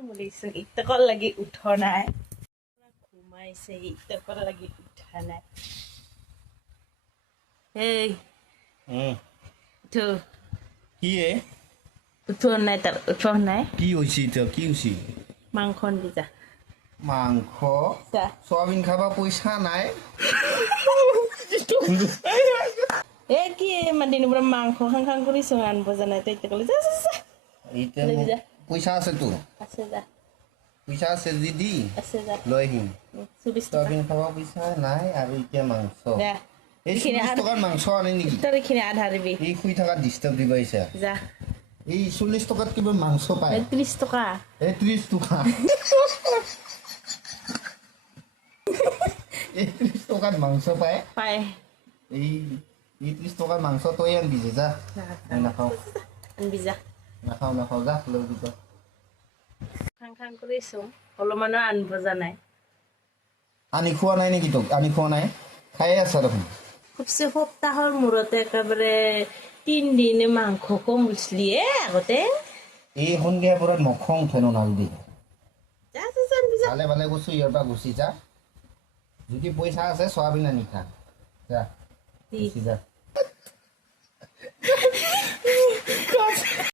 বুলিছো ইতকৰ লাগি উঠা নাই ঘুমাইছে ইতকৰ লাগি উঠা নাই এই উঠো কি এ উঠোৱা নাই তাৰ উঠোৱা নাই কি হৈছে এতিয়া কি হৈছে মাংস দি যা মাংস যা চয়াবিন খাবা পইচা নাই এই কি পৰা মাংস খাং খাং কৰিছো আনিব জানাই তই এতিয়া ক'লে যা যা। পইচা আছে পইচা আছে আছে যা লৈ আহিম চয়াবিন খাব পইচা নাই আৰু এতিয়া মাংস যা এই চল্লিছ টকাৰ মাংস আনে নেকি এই শুই থকা ডিষ্টাৰ্ব দিব আহিছা এই চল্লিছ টকাত কিবা মাংস পায় ত্ৰিছ টকা এই ত্ৰিছ টকা এই ত্ৰিছ টকাত মাংস পায় পাই এই এই ত্ৰিছ টকাৰ মাংস তই আনবি যা যা, নাখাওঁ আনবি যা নাখাওঁ নাখাওঁ যা লৈ দিব খাং কৰিছো। অলপমানো আনিব জানাই আনি খোৱা নাই নেকি তোক? আনি খোৱা নাই। খায়ে আছা দেখোন। খুবচে সপ্তাহৰ মূৰতে একেবাৰে তিনদিনে মাংস কম হৈছিলিয়ে আগতে। এই সন্ধিয়া পৰত মোক খং উঠে নালবি ভালে ভালে কৈছো ইয়াৰ পৰা গুচি যা। যদি পইচা আছে চয়াবিন আনি খা। যা গুচি যা।